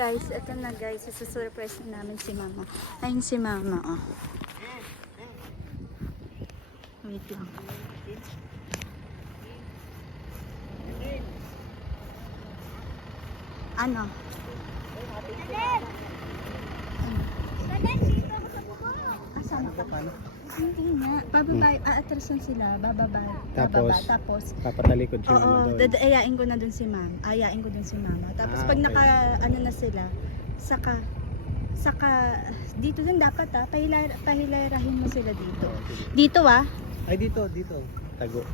guys, ito na guys, isusurprise na namin si mama. Ayun si mama, oh. Wait lang. Ano? Asan ka? Hindi nga. Bababa, aatrasan sila. Bababa. Tapos papatalikod si mama oo, doon. ayain ko na dun si mama. Ayain ko dun si mama. Tapos pag okay. naka, ano na sila, saka, dito din dapat pahilarahin mo sila dito. Dito Ay, dito. Tago.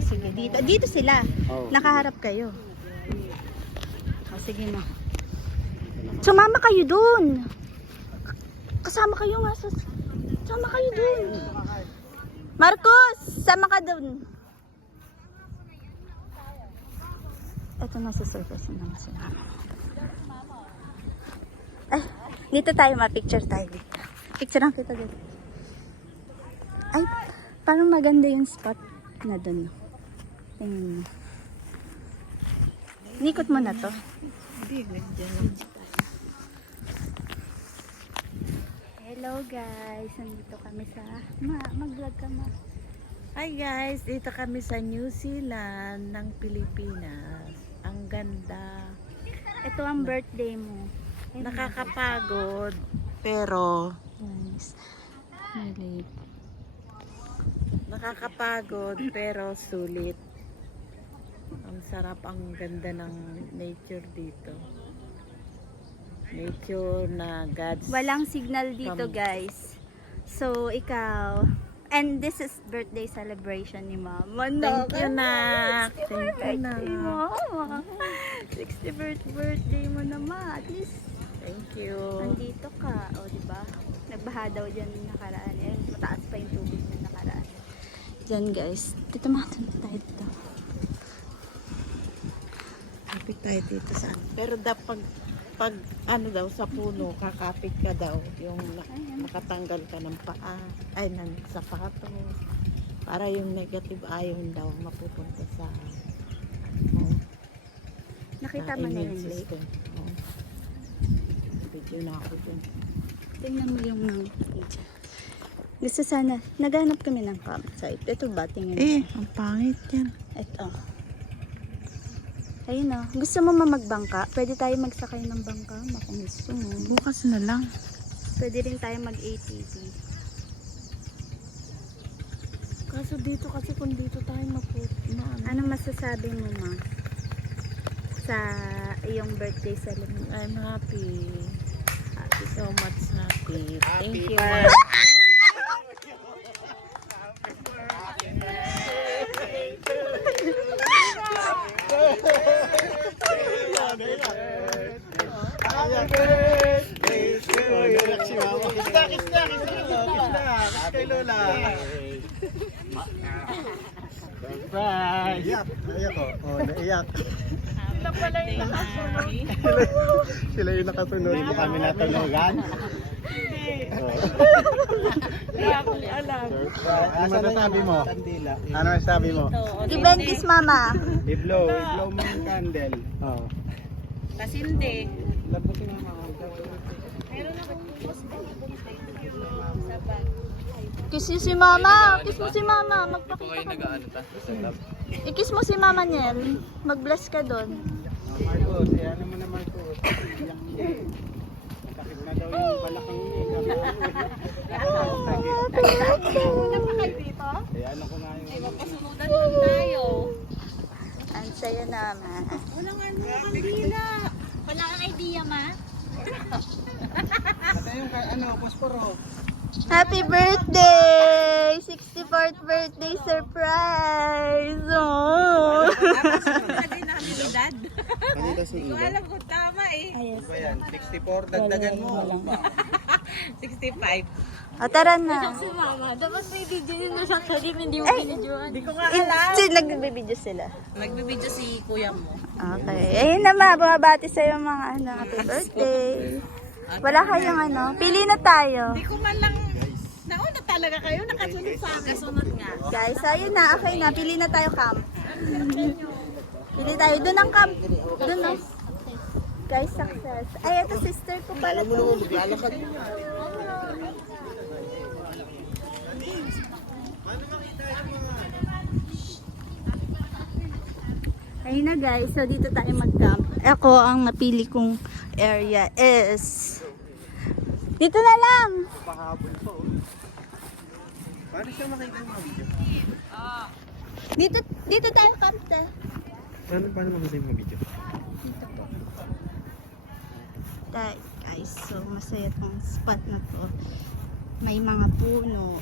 sige, dito sila. Oh. Nakaharap kayo. Sige na. Sumama kayo dun. Kasama kayo nga sa... Sama kayo dun. Marcos, sama ka dun. Ito na sa surface naman si mama. Ay, dito tayo ma-picture tayo dito. Picturean kita dito. Ay, parang maganda yung spot na dun. Tingnan mo. Nikot mo na to. Hello guys, nandito kami sa mag-vlog ka ma. Hi guys, dito kami sa New Zealand ng Pilipinas. Ang ganda. Ito ang birthday mo. Nakakapagod. Pero Guys, my late. nakakapagod pero sulit. Ang sarap, ang ganda ng nature dito. Nature na God's. Walang signal dito guys. So ikaw, and this is birthday celebration ni mama. Thank you, Nak. Thank you, Nak. Mama. 60th birthday mo naman. At least Thank you. nandito ka, o di ba? Nagbaha daw diyan nakaraan. Eh, mataas pa yung tubig na nakaraan. Diyan guys. Dito tayo dito. Kapit tayo dito sa pero dapat pag ano daw sa puno kakapit ka daw yung makatanggal ka ng paa ay ng sapatos para yung negative ion daw mapupunta sa Nakita mo na yung lake. Video na ako dun. Tingnan mo yung page. Gusto sana, naghanap kami ng campsite. Ito ba? Tingnan mo. Ang pangit yan. Ito. Ayun o. Gusto mo magbangka? Pwede tayo magsakay ng bangka. Kung gusto mo. Bukas na lang. Pwede rin tayo mag-ATV. Kaso dito kasi kung dito tayo Ano masasabi mo ma? Sa iyong birthday celebration? I'm happy. Happy, so much happy. Thank you. Kay Lola. Surprise! Naiyak ko. Oh, naiyak. Sila pala yung nakasunod. Sila yung nakasunod. Hindi kami natulogan. Hindi ako alam. Ano masasabi mo? Ano masasabi mo? Gibentis mama. I-blow mo yung candle. Oh. Kasi hindi. Labutin mo mga. Meron akong post sa bag. Kiss mo si mama. Kiss mo si mama. Magpakita ka. I-kiss mo si mama Niel. Mag-bless ka doon. Marcos, ano mo na Marcos? Sakit na daw yung balakang niya. Napakay dito? Kaya ano ko nga yung... Ay, magpasunudan lang tayo. Ang saya naman. Walang kandila. Wala kang idea ma? Ito yung posporo. Happy birthday! 64th birthday surprise! Oh! Hindi namin edad. Kanina si Hindi ko alam kung tama eh. Ayos. Ano yan? 64, dagdagan mo. 65. O tara na. Si mama, dapat may video nyo na sa kalim, hindi mo binidyoan. Hindi ko nga alam. Nagbibideo sila. Nagbibideo si kuya mo. Okay. Ayun na ma, bumabati sa'yo mga happy birthday. Wala kayong pili na tayo. Hindi ko man lang, nauna talaga kayo, nakasunod sa akin. Kasunod nga. Guys, ayun na, okay na. Pili na tayo camp. Pili tayo. Doon ang camp. Doon no. guys, success. Ay, ito sister ko pala to. Maglalakad. Ayun na guys, so dito tayo mag-camp. Ako, ang napili kong area is dito na lang. Pahabol pa oh. Paano siya makita yung mga video? Dito tayo camp ta. Paano makita yung mga video? Guys, so masaya tong spot na to. May mga puno.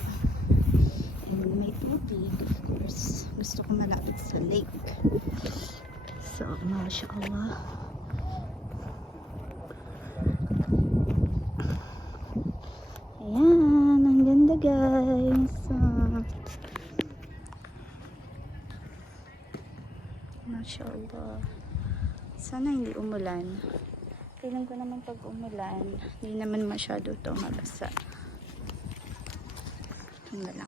And may tubig, of course. Gusto ko malapit sa lake. So, mashallah. Ayan, ang ganda guys. Mashallah. Sana hindi umulan. Tingnan ko naman pag umulan, hindi naman masyado to mabasa. Tingnan lang.